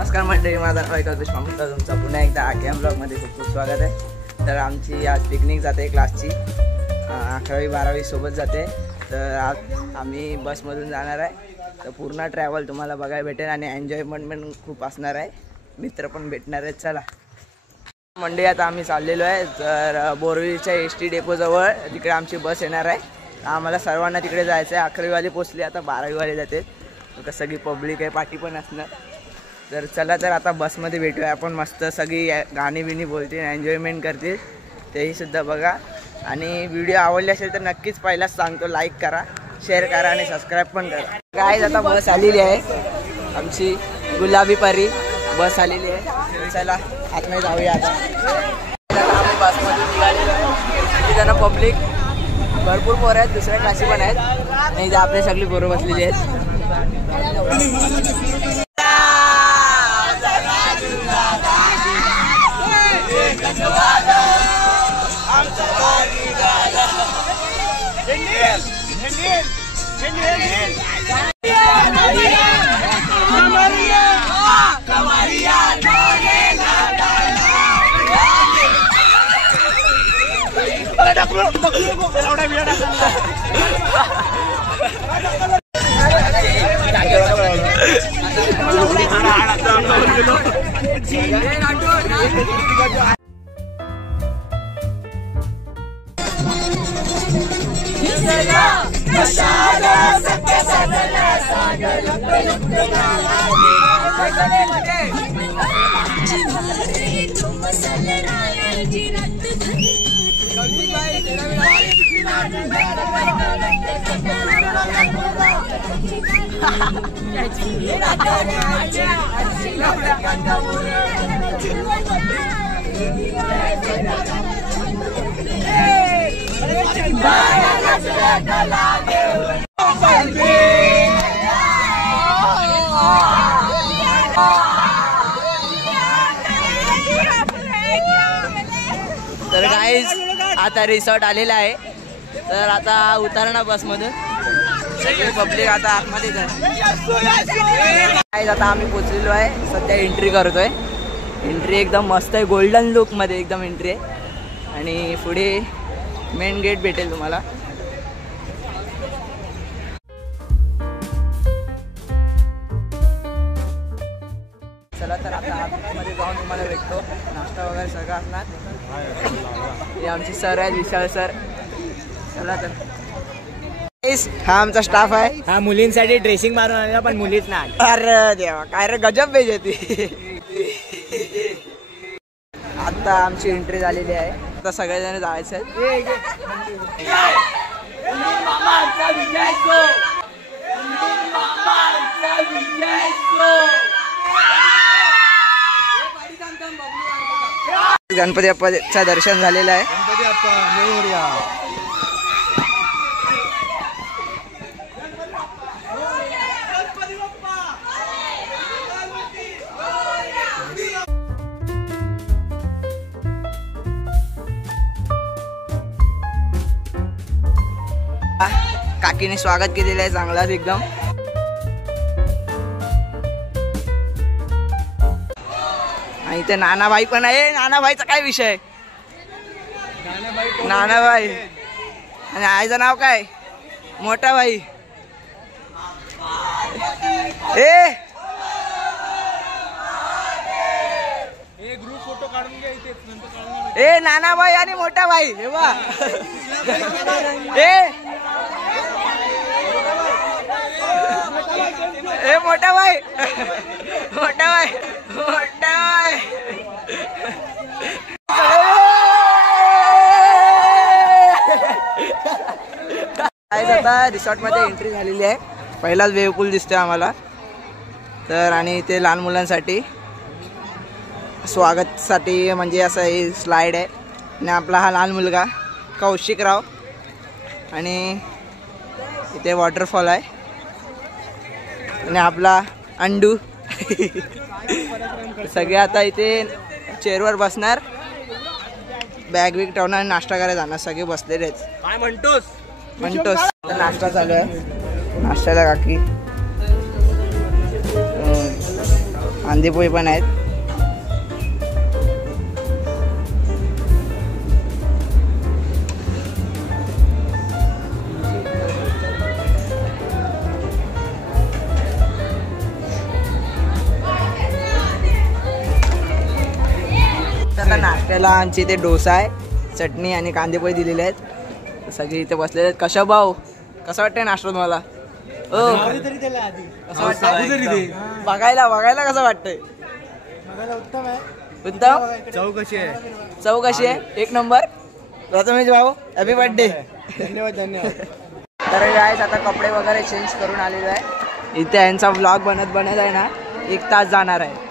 नमस्कार मंडळी, माझा नाव कल्पेश मामुलकर, तुमचा पुन्हा एकदा आठव्या ब्लॉगमध्ये खूप खूप स्वागत आहे। तर आमची आज पिकनिक जाते क्लासची, 11वी 12वी सोबत जाते। तर आज आम्ही बसमधून जाणार आहे। तर पूर्ण ट्रॅव्हल तुम्हाला बघायला भेटेल आणि एन्जॉयमेंट पण खूप असणार आहे, मित्र पण भेटणार आहेत। चला मंडळी, आता आम्ही चाललेलो आहे तर बोरवलीच्या एस टी डेपोजवळ, तिकडे आमची बस येणार आहे। आम्हाला सर्वांना तिकडे जायचं आहे। 11वीवाले पोचले, आता 12वीवाले जाते। तर सगळी पब्लिक आहे, पाठी पण असणार। तर चला, तर आता बसमध्ये भेटूया आपण। मस्त सगळी गाणी बिणी बोलतील, एन्जॉयमेंट करतील, तेही सुद्धा बघा। आणि व्हिडिओ आवडले असेल तर नक्कीच पहिलाच सांगतो, लाईक करा, शेअर करा आणि सबस्क्राईब पण करा। गाईज, आता बस आलेली आहे, आमची गुलाबी परी बस आलेली आहे। चला आतमध्ये जाऊया। आता आम्ही बसमधून निघालेलो आहे। किती जण पब्लिक, भरपूर पोरं आहेत, दुसऱ्या क्लासी पण आहेत आणि आपले सगळी पोरं बसलेली आहेत। तर गाईज, आता रिसॉर्ट आलेला आहे। तर आता उतरणार बसमधून, सगळी पब्लिक आता आतमध्येच आहे। गाईज, आता आम्ही पोचलेलो आहे, सध्या एंट्री करतोय। एंट्री एकदम मस्त आहे, गोल्डन लुक मध्ये एकदम एंट्री आहे। आणि पुढे मेन गेट भेटेल तुम्हाला। चला, तर आता आतमध्ये जाऊन तुम्हाला भेटतो, नाश्ता वगैरे सगळं असणार। हे आमचे सर आहेत, विशाल सर। चला, तर हा आमचा स्टाफ आहे। हा मुलींसाठी ड्रेसिंग मारून आलेला, पण मुलीच नाही। अरे देवा, काय रे, गजब बेज येते। आता आमची एंट्री झालेली आहे, आता सगळेजण जायचं आहे। गणपती बाप्पाचं दर्शन झालेलं आहे। गणपती बाप्पा काकीने स्वागत केलेलं आहे चांगलाच एकदम। आणि इथे नानाभाई पण आहे। नानाभाईचा काय विषय? नानाभाई आणि आईचं नाव काय? मोठा भाई। ग्रुप फोटो काढून घ्या इथे, नंतर काढून ए नानाभाई आणि मोठा भाई, हे बा। ए मोठा भाई, मोठा भाई, मोठा भाई। आता रिसॉर्ट मध्ये एंट्री झालेली आहे। पहिलाच वेव्ह पूल दिसतोय आम्हाला। तर आणि इथे लहान मुलांसाठी स्वागतसाठी म्हणजे असं हे स्लाइड आहे। आणि आपला हा लहान मुलगा कौशिकराव, आणि इथे वॉटरफॉल आहे। आणि आपला अंडू सगळे आता इथे चेअरवर बसणार, बॅग बिग ठेवणार, नाश्ता करायला जाणार। सगळे बसलेले आहेत। काय म्हणतोस? नाश्ता चालू आहे, नाश्त्याला काकी कांदेपोळी पण आहेत. आता नाश्त्याला आमची इथे डोसा आहे, चटणी आणि कांदेपोळी दिलेले आहेत. सगळे इथे बसलेले आहेत. कशा भाऊ, कसं वाटतंय नाश्ता तुम्हाला? बघायला बघायला कसं वाटतंय? उत्तम. चव कशी आहे? एक नंबर. प्रथमेश भाऊ हॅपी बर्थडे. धन्यवाद धन्यवाद. तर गाईस आता कपडे वगैरे चेंज करून आलेलो आहे. इथे यांचा व्लॉग बनत आहे ना 1 तास जाणार आहे.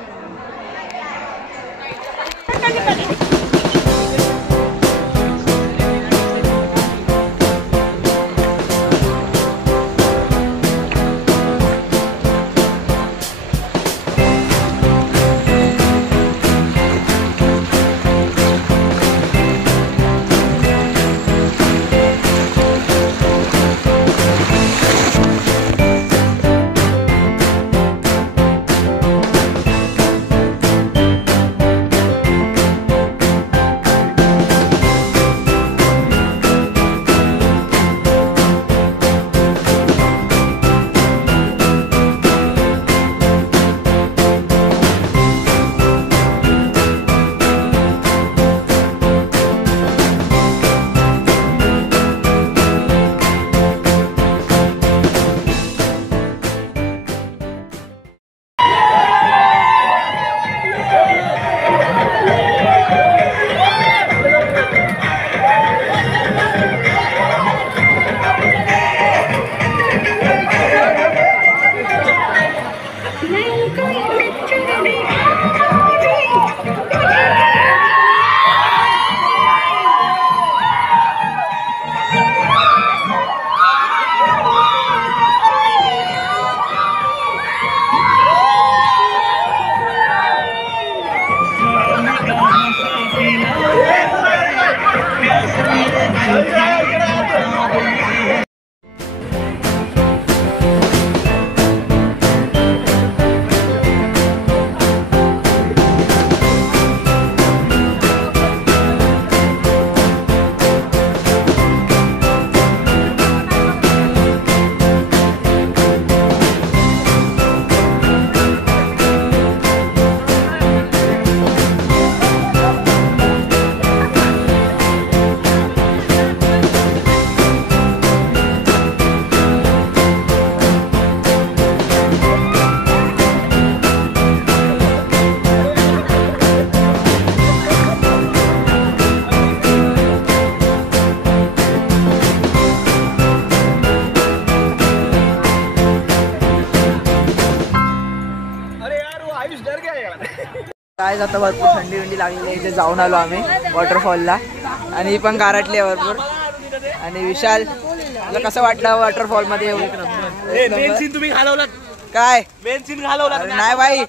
काय आता भरपूर थंडी लागलेली आहे. इथे जाऊन आलो आम्ही वॉटरफॉलला आणि ही पण गारटली आहे भरपूर. आणि विशाल, तुला कसं वाटलं वॉटरफॉल मध्ये येऊन? मेन सीन तुम्ही घालवलात. काय मेन सीन घालवलात? नाही भाई.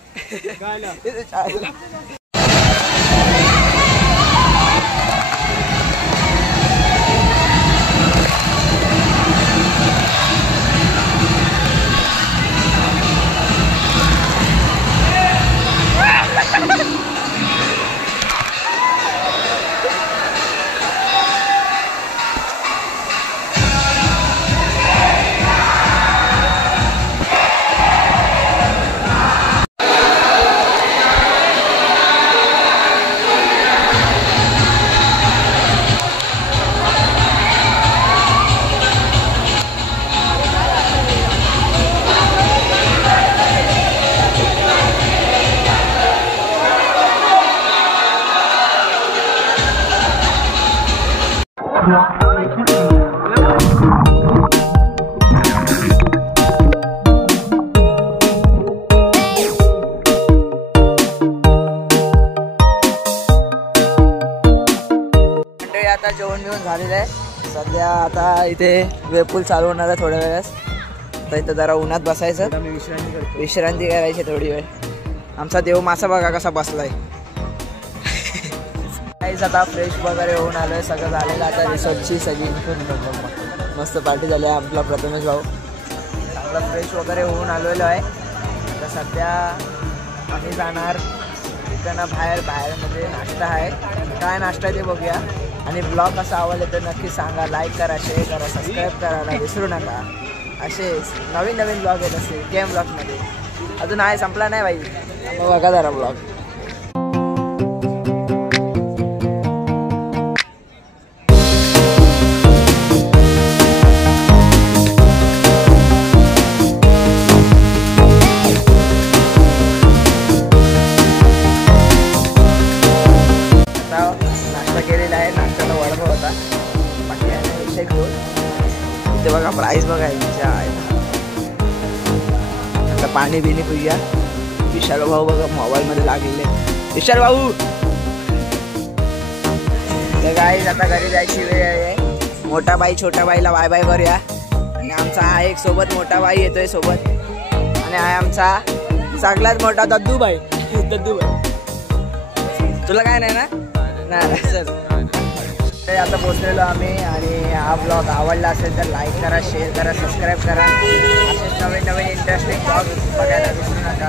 आता जेवण बिवण झालेलं आहे. सध्या आता इथे वेपूल चालू होणार आहे थोड्या वेळास. तर इथं जरा उन्हात बसायचं, विश्रांती करायची थोडी वेळ. आमचा देव मासा बघा कसा बसलाय. काहीच आता फ्रेश वगैरे होऊन आलोय, सगळं झालेलं. आता रिसॉर्टची सगळी मस्त पार्टी झाली आहे. आपला प्रथमेश भाऊ चांगला फ्रेश वगैरे होऊन आलेलो आहे. तर सध्या आम्ही जाणार तिकडनं बाहेर म्हणजे नाश्ता आहे. काय नाश्ता आहे ते बघूया. आणि ब्लॉग कसा आवडला तर नक्की सांगा. लाईक करा, शेअर करा, सबस्क्राईब करायला विसरू नका. असेच नवीन नवीन ब्लॉग येत असेल गेम ब्लॉगमध्ये. अजून आहे संपला नाही बाई. मग बघा जरा ब्लॉग. नाश्ता केलेला आहे. नाश्त्याला वडापाव होता. बाकी आहे विषय गोड. इथे बघा प्राईस बघा यांच्या आहे. आता पाणी बिणी पिऊया. विशाल भाऊ बघा मोबाईलमध्ये लागलेले. विशाल भाऊ तर गाईज आता घरी जायची वेळ आहे. मोठा बाई छोट्या बाईला बाय बाय करूया. आणि आमचा हा एक सोबत मोठा बाई येतोय सोबत. आणि हा आमचा सगळ्यात मोठा दद्दू बाई. तुला काय नाही ना? नाही सर. आता पोचलेलो आम्ही. आणि हा ब्लॉग आवडला असेल तर लाईक करा, शेअर करा, सबस्क्राईब करा. असेच नवीन नवीन इंटरेस्टिंग ब्लॉग बघायला विसरू नका.